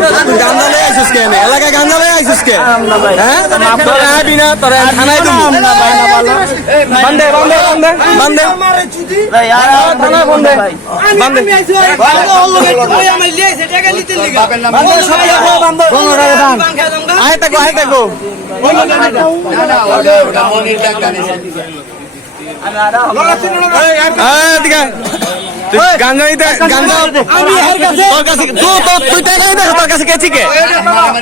তুই গাঞ্জা লয়ে আইছিস কেন এলাকায় গাঞ্জা লয়ে আইছিস কে হ্যাঁ তোরা আইবি না তোরা থানায় দিবি বান্দে বান্দে বান্দে বান্দে ভাই আর থানায় বান্দে বান্দে আমি লিয়েছে টাকা নিতে লাগা বান্দে সবাই বান্দে আয় তাকো আয় তাকো না ওটা মনির টাকা নিছে গাঞ্জা গাঞ্জা তোর কাছে তুই টাকাই দেখ তোর কাছে কেছি কে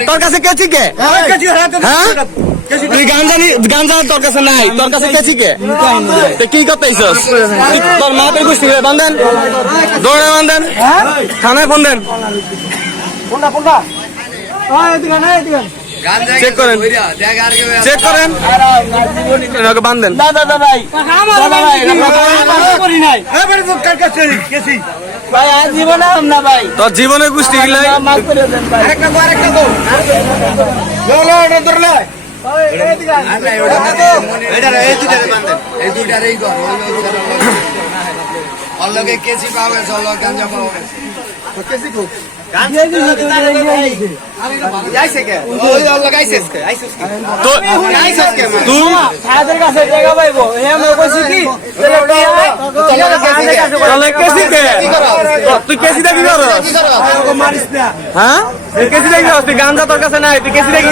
তোর কাছে কেছি কে হ্যাঁ তুই গাঞ্জা তোর কাছে নাই তোর কাছে কেছি কে কি করতে আইছস তোর মাপের গোষ্ঠী বান্ধেন দৌড়ে বান্ধেন থানায় ফোন দেন চেক করেন চেক করেন বান্ধেন তোর জীবনের গোষ্ঠী গিলাই কেসি পাবে চলো গাঞ্জা পাবে গাঞ্জা তোর কাছে নাই তুই কেসি দেখি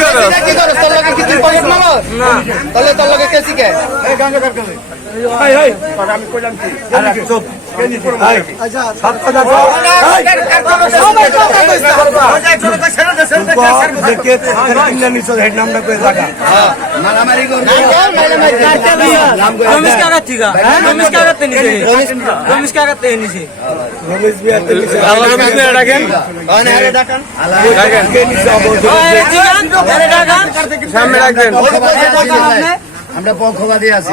আমরা পক্ষবাদী আছি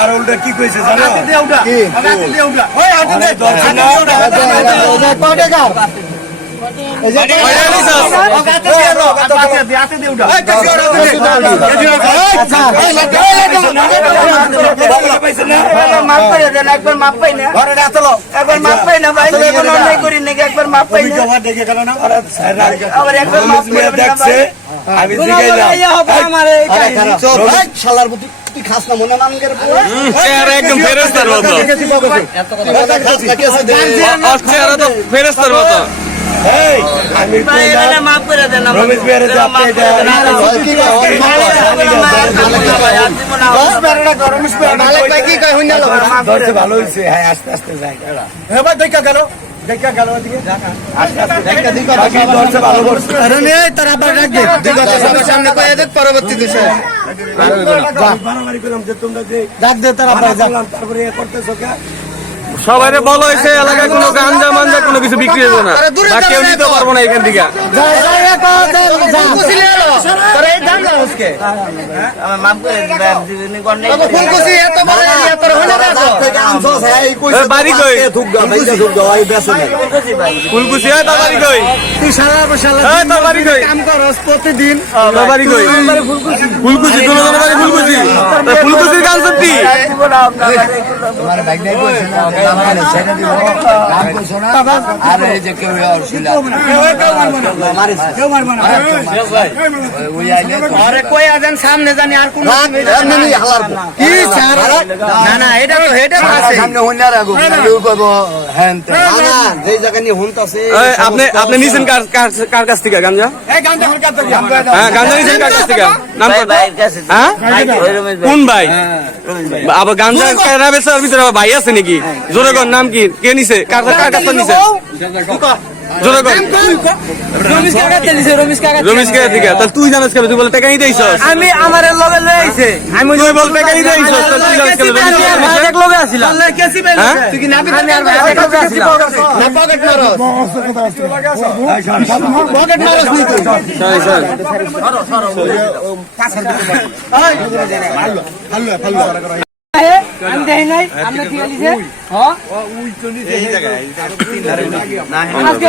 আর ওটা কি কইছে একবার মাপ পাই না একবার মাপ পাই না ভাই অন্যায় করি নাকি একবার মাপ পাই না আবার একবার মাপ দেখছে আমি শালার প্রতি তুই খাস না মনে নামগের একদম ফেরেস্তার মতো ফেরেস্তার মতো মাফ করে দেন ভালো হয়েছে হ্যাঁ আস্তে আস্তে যাই দেখা গেল দেখা গেল সামনে পরবর্তী দেশে তারপরে করতেছো সবাই বলো হয়েছে এলাকায় কোনো গাঞ্জা মাঞ্জা কোনো কিছু বিক্রি হবো না কেউ নিতে পারবো না এখান থেকে বাড়ি কই ফুলকুচি তোর বাড়ি কই তুই সারা তোর বাড়ি কই কাম করস প্রতিদিন তোর বাড়ি কই ফুলকুচি তোর বাড়ি ফুলকুচি ফুলকুচির গান সত্যি সামনে জানি আর কোন না এটা তো হেডে আপনি আপনি নিছেন কার কাছ থেকে গাঞ্জা হ্যাঁ গাঞ্জা নিছেন কার কাছ থেকে নাম কোন ভাই আবার গাঞ্জা বেচার ভিতরে ভাই আছে নাকি জোরে কর নাম কি কে নিছে কার কাছ নিছে জোরে কর রমেশ কাকা থেকে তাহলে তুই জানাস কেন তুই বলে টাকা নিতে আইছস আমি আমার লগে লই আইছে আমি তুই বল টাকা নিতে আইছস তুই জানাস কেন আমি এক লগে আছিলাম কেসি বেল তুই কি নাবি আমি আর এক লগে আছিলাম না পকেট মারস পকেট মারস নি তুই সরি সরি সরো সরো 5000 টাকা ভালো ভালো আমি দেখি নাই আমরা কি লিছে হ্যাঁ এই জায়গায় আজকে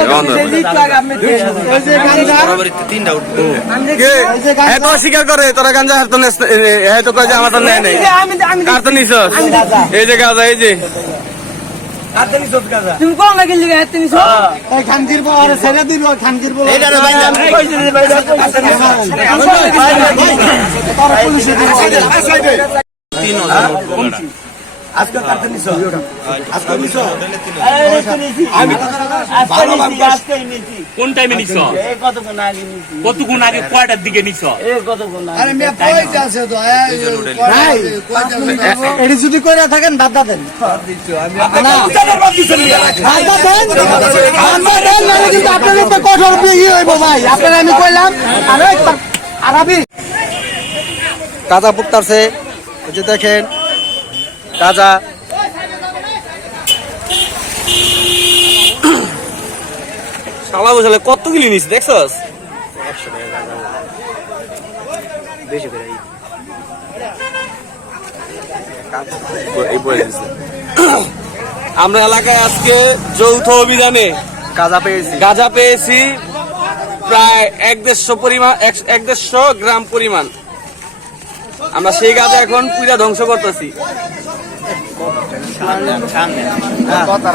একটু আগে আপনি এই যে গাঞ্জা তিনটা উঠবে এত স্বীকার করে তোরা গাঞ্জা হাত তো কয় যে আমার তো নেয় নাই আমি কার তো নিছস এই যে গাঁজা এই যে তুমি কোন লাগি লিগা তুমি সব এই খানকির বউ আরে ছেড়ে দিল খানকির বউ এইটা বাইন্দা কইছি রে বাইন্দা তারা পুলিশে দিল আজকে কাটতে নিছো আজকে নিছো আমি আজকে নিছি কোন টাইমে নিছ এই কতক্ষণ আগে নিছি কতক্ষণ আগে কয়টার দিকে নিছ এই কতক্ষণ আগে আরে মিয়া পয়সা আছে তো ভাই এটি যদি কইরা থাকেন বাদ দেন না কিন্তু আপনার একটা কঠোর বিয়ে হইব ভাই আপনার আমি কইলাম আরে আরবি কাজা পুত্তারছে এই যে দেখেন কাজা শালা বসালে কত কিলো নিস দেখছস আমরা এলাকায় আজকে যৌথ অভিযানে গাঁজা পেয়েছি প্রায় 150 গ্রাম পরিমাণ। আমরা সেই গাঁজা এখন পুরা ধ্বংস করতেছি। কথা